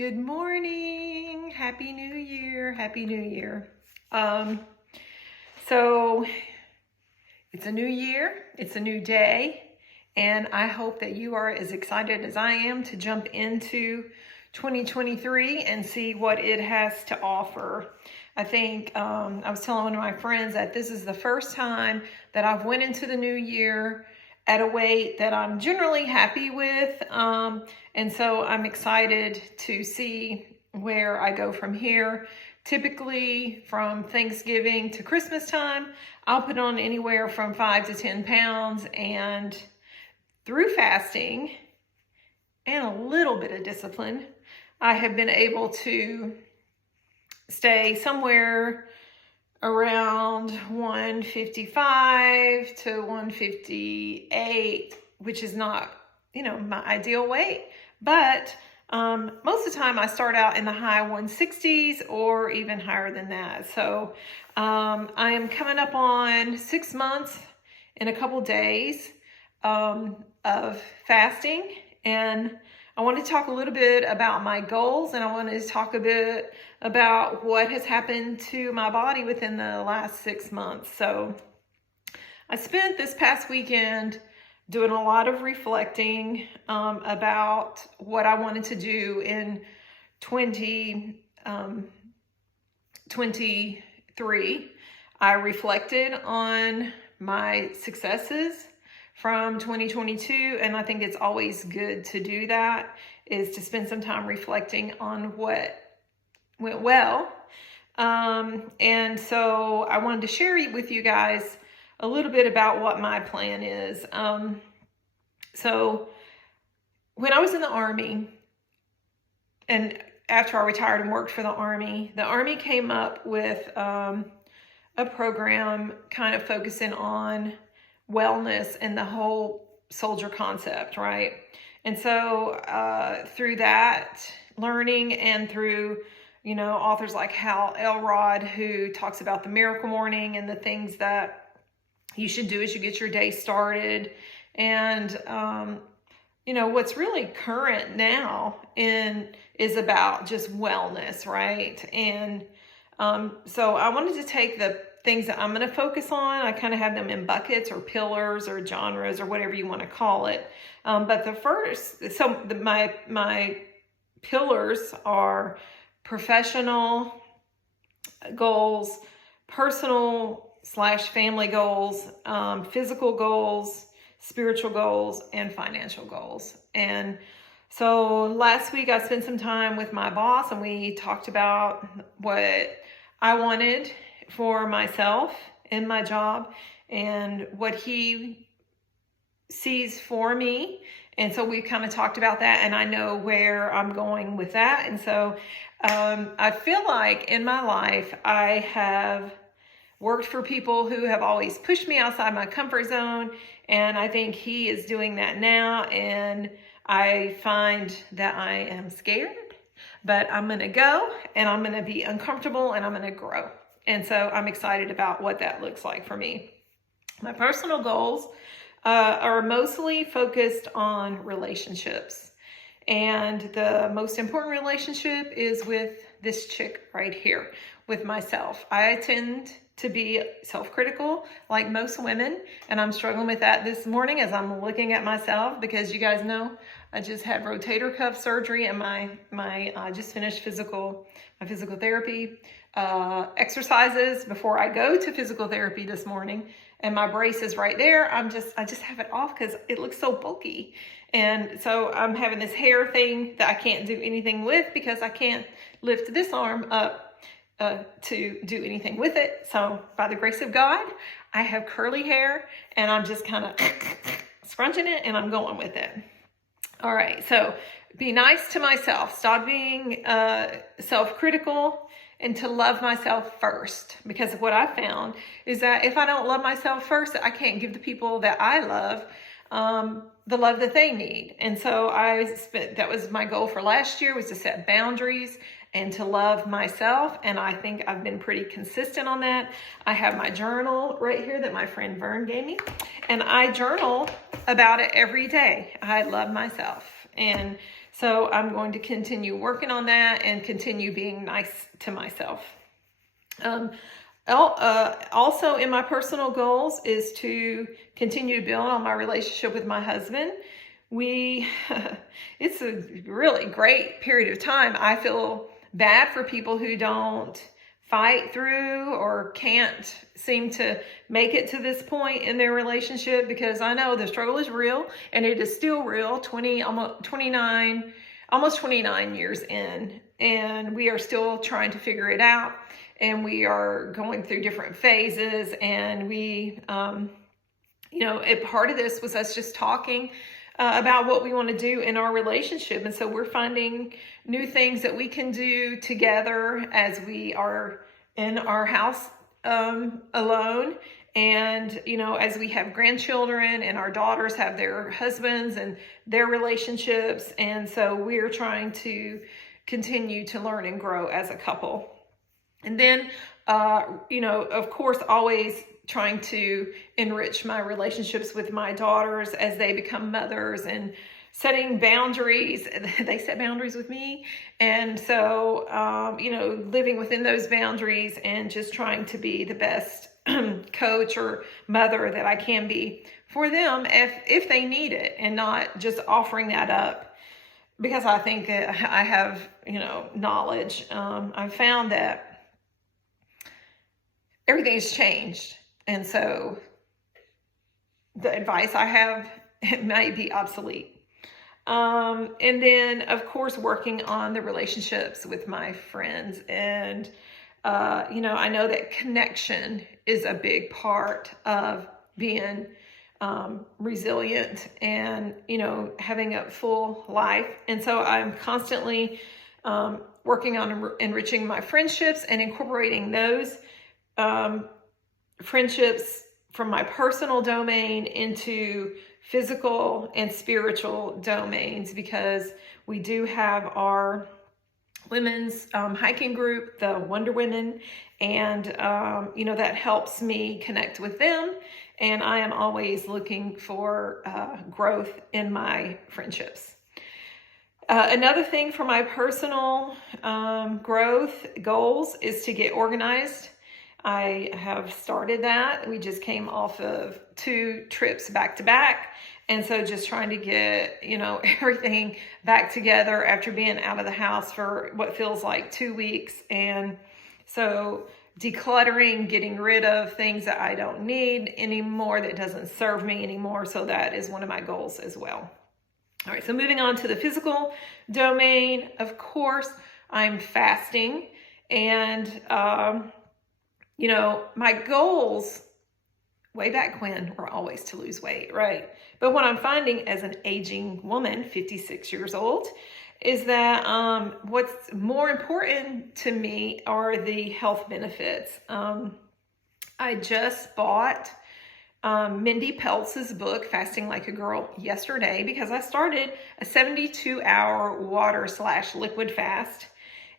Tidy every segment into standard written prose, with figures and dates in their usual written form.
Good morning. Happy New Year. Happy New Year. So it's a new year, it's a new day, and I hope that you are as excited as I am to jump into 2023 and see what it has to offer. I think I was telling one of my friends that this is the first time that I've went into the new year at a weight that I'm generally happy with. And so I'm excited to see where I go from here. Typically from Thanksgiving to Christmas time, I'll put on anywhere from 5 to 10 pounds, and through fasting and a little bit of discipline, I have been able to stay somewhere around 155 to 158, which is not, my ideal weight, but most of the time I start out in the high 160s or even higher than that. So I am coming up on 6 months in a couple days of fasting, and I want to talk a little bit about my goals, and I want to talk a bit about what has happened to my body within the last 6 months. So I spent this past weekend doing a lot of reflecting about what I wanted to do in 2023. I reflected on my successes from 2022, and I think it's always good to do that, is to spend some time reflecting on what went well. And so I wanted to share with you guys a little bit about what my plan is. So when I was in the Army, and after I retired and worked for the Army came up with a program kind of focusing on wellness and the whole soldier concept, right? And so through that learning, and through authors like Hal Elrod, who talks about the miracle morning and the things that you should do as you get your day started, and what's really current now is about just wellness, right? And so I wanted to take the things that I'm going to focus on. I kind of have them in buckets or pillars or genres or whatever you want to call it. But my pillars are professional goals, personal/family goals, physical goals, spiritual goals, and financial goals. And so last week I spent some time with my boss, and we talked about what I wanted for myself in my job and what he sees for me. And so we kind of talked about that, and I know where I'm going with that. And so I feel like in my life I have worked for people who have always pushed me outside my comfort zone, and I think he is doing that now. And I find that I am scared, but I'm going to go, and I'm going to be uncomfortable, and I'm going to grow. And so I'm excited about what that looks like for me. My personal goals are mostly focused on relationships. And the most important relationship is with this chick right here, with myself. I tend to be self-critical like most women, and I'm struggling with that this morning as I'm looking at myself, because you guys know I just had rotator cuff surgery, and I just finished my physical therapy exercises before I go to physical therapy this morning, and my brace is right there. I just have it off because it looks so bulky. And so I'm having this hair thing that I can't do anything with because I can't lift this arm up to do anything with it. So by the grace of God, I have curly hair, and I'm just kind of scrunching it, and I'm going with it. All right, so be nice to myself. Stop being self-critical, and to love myself first. Because what I found is that if I don't love myself first, I can't give the people that I love the love that they need. And so that was my goal for last year, was to set boundaries and to love myself. And I think I've been pretty consistent on that. I have my journal right here that my friend Vern gave me, and I journal about it every day. I love myself. And so I'm going to continue working on that and continue being nice to myself. Also in my personal goals is to continue to build on my relationship with my husband. It's a really great period of time. I feel bad for people who don't fight through or can't seem to make it to this point in their relationship, because I know the struggle is real and it is still real. Almost 29 years in, and we are still trying to figure it out, and we are going through different phases. And we, part of this was us just talking about what we want to do in our relationship. And so we're finding new things that we can do together as we are in our house alone. And, as we have grandchildren and our daughters have their husbands and their relationships. And so we're trying to continue to learn and grow as a couple. And then, of course, always trying to enrich my relationships with my daughters as they become mothers, and setting boundaries. They set boundaries with me. And so, living within those boundaries and just trying to be the best coach or mother that I can be for them if they need it, and not just offering that up because I think I have, knowledge. I've found that everything's changed. And so the advice I have, it might be obsolete. And then, of course, working on the relationships with my friends. And, I know that connection is a big part of being resilient and, having a full life. And so I'm constantly working on enriching my friendships and incorporating those friendships from my personal domain into physical and spiritual domains, because we do have our women's hiking group, the Wonder Women, and that helps me connect with them. And I am always looking for growth in my friendships. Another thing for my personal growth goals is to get organized. I have started that. We just came off of 2 trips back to back. And so just trying to get, everything back together after being out of the house for what feels like 2 weeks. And so decluttering, getting rid of things that I don't need anymore, that doesn't serve me anymore. So that is one of my goals as well. All right, so moving on to the physical domain, of course, I'm fasting. And, my goals way back when were always to lose weight, right? But what I'm finding as an aging woman, 56 years old, is that what's more important to me are the health benefits. I just bought Mindy Peltz's book, Fasting Like a Girl, yesterday, because I started a 72-hour water/liquid fast.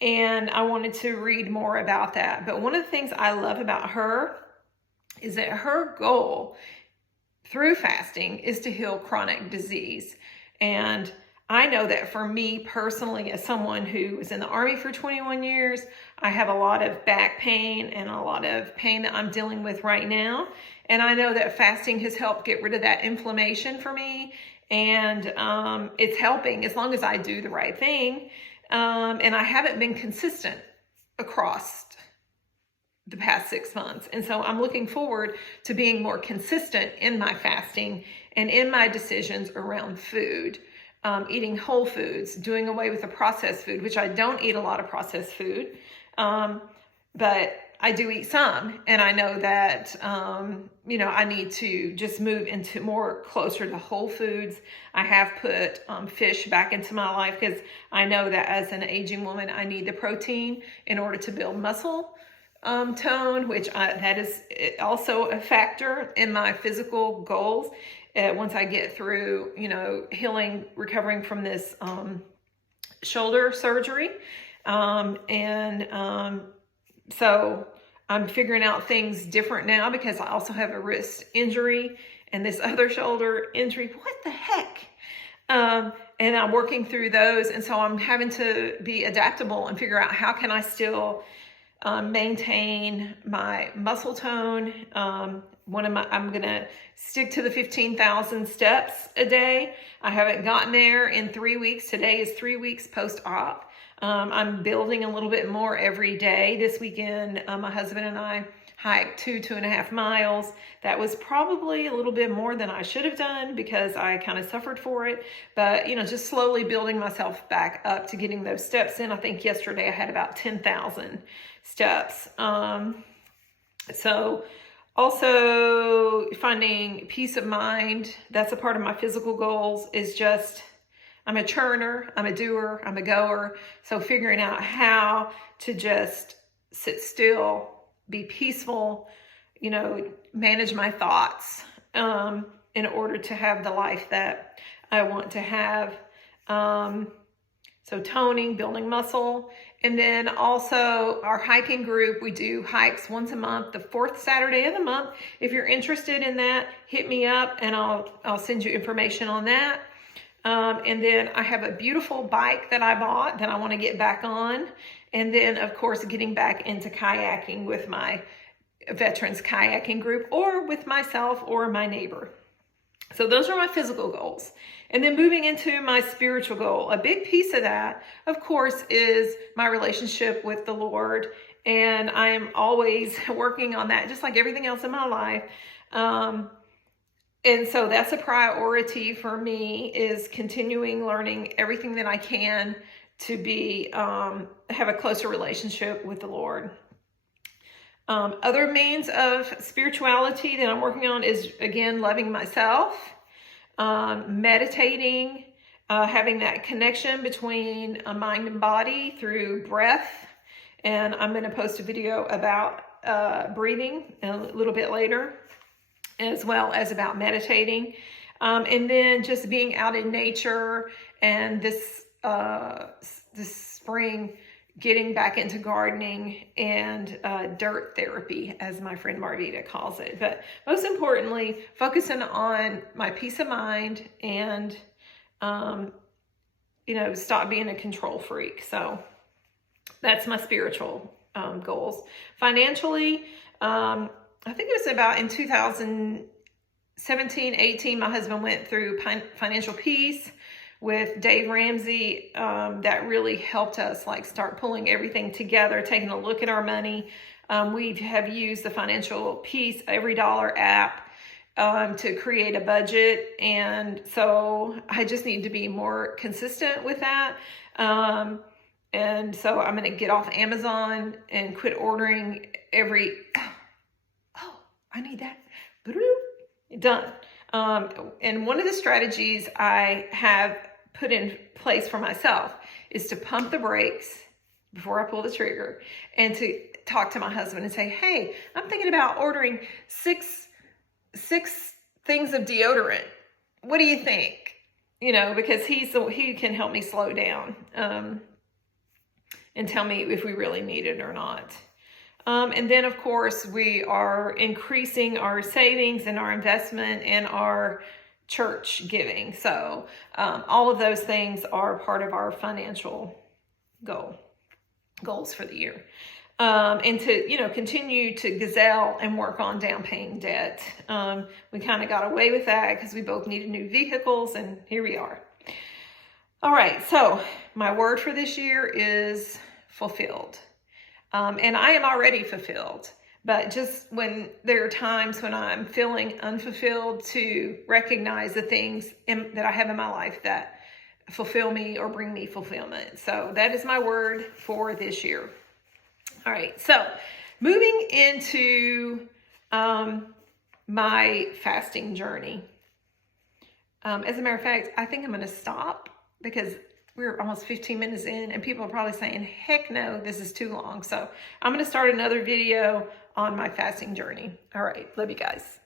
And I wanted to read more about that. But one of the things I love about her is that her goal through fasting is to heal chronic disease. And I know that for me personally, as someone who was in the Army for 21 years, I have a lot of back pain and a lot of pain that I'm dealing with right now. And I know that fasting has helped get rid of that inflammation for me. And it's helping as long as I do the right thing. And I haven't been consistent across the past 6 months. And so I'm looking forward to being more consistent in my fasting and in my decisions around food, eating whole foods, doing away with the processed food, which I don't eat a lot of processed food, but I do eat some. And I know that, I need to just move into more closer to whole foods. I have put fish back into my life because I know that as an aging woman, I need the protein in order to build muscle tone, which that is also a factor in my physical goals. Once I get through, healing, recovering from this shoulder surgery. So I'm figuring out things different now because I also have a wrist injury and this other shoulder injury. What the heck? And I'm working through those. And so I'm having to be adaptable and figure out how can I still maintain my muscle tone. I'm gonna stick to the 15,000 steps a day. I haven't gotten there in 3 weeks. Today is 3 weeks post-op. I'm building a little bit more every day. This weekend, my husband and I hiked 2.5 miles. That was probably a little bit more than I should have done because I kind of suffered for it. But, just slowly building myself back up to getting those steps in. I think yesterday I had about 10,000 steps. So also finding peace of mind. That's a part of my physical goals, is just, I'm a churner, I'm a doer, I'm a goer. So figuring out how to just sit still, be peaceful, manage my thoughts in order to have the life that I want to have. So toning, building muscle. And then also our hiking group, we do hikes once a month, the 4th Saturday of the month. If you're interested in that, hit me up and I'll send you information on that. And then I have a beautiful bike that I bought that I want to get back on. And then, of course, getting back into kayaking with my veterans kayaking group, or with myself or my neighbor. So those are my physical goals. And then moving into my spiritual goal, a big piece of that, of course, is my relationship with the Lord. And I am always working on that, just like everything else in my life. And so that's a priority for me, is continuing learning everything that I can to be have a closer relationship with the Lord. Other means of spirituality that I'm working on is, again, loving myself, meditating, having that connection between mind and body through breath. And I'm going to post a video about breathing a little bit later, as well as about meditating. And then just being out in nature, and this spring, getting back into gardening and dirt therapy, as my friend Marvita calls it. But most importantly, focusing on my peace of mind and, stop being a control freak. So that's my spiritual goals. Financially, I think it was about in 2017, 18, my husband went through financial peace with Dave Ramsey. That really helped us start pulling everything together, taking a look at our money. We have used the Financial Peace Every Dollar app to create a budget. And so I just need to be more consistent with that. And so I'm going to get off Amazon and quit ordering every, I need that. Done. And one of the strategies I have put in place for myself is to pump the brakes before I pull the trigger, and to talk to my husband and say, hey, I'm thinking about ordering six things of deodorant. What do you think? Because he can help me slow down and tell me if we really need it or not. And then, of course, we are increasing our savings and our investment and our church giving. So all of those things are part of our financial goals for the year. And to, continue to gazelle and work on down paying debt. We kind of got away with that because we both needed new vehicles, and here we are. All right, so my word for this year is fulfilled. And I am already fulfilled, but just when there are times when I'm feeling unfulfilled, to recognize the things that I have in my life that fulfill me or bring me fulfillment. So that is my word for this year. All right, so moving into my fasting journey. As a matter of fact, I think I'm going to stop because we're almost 15 minutes in and people are probably saying, heck no, this is too long. So I'm going to start another video on my fasting journey. All right, love you guys.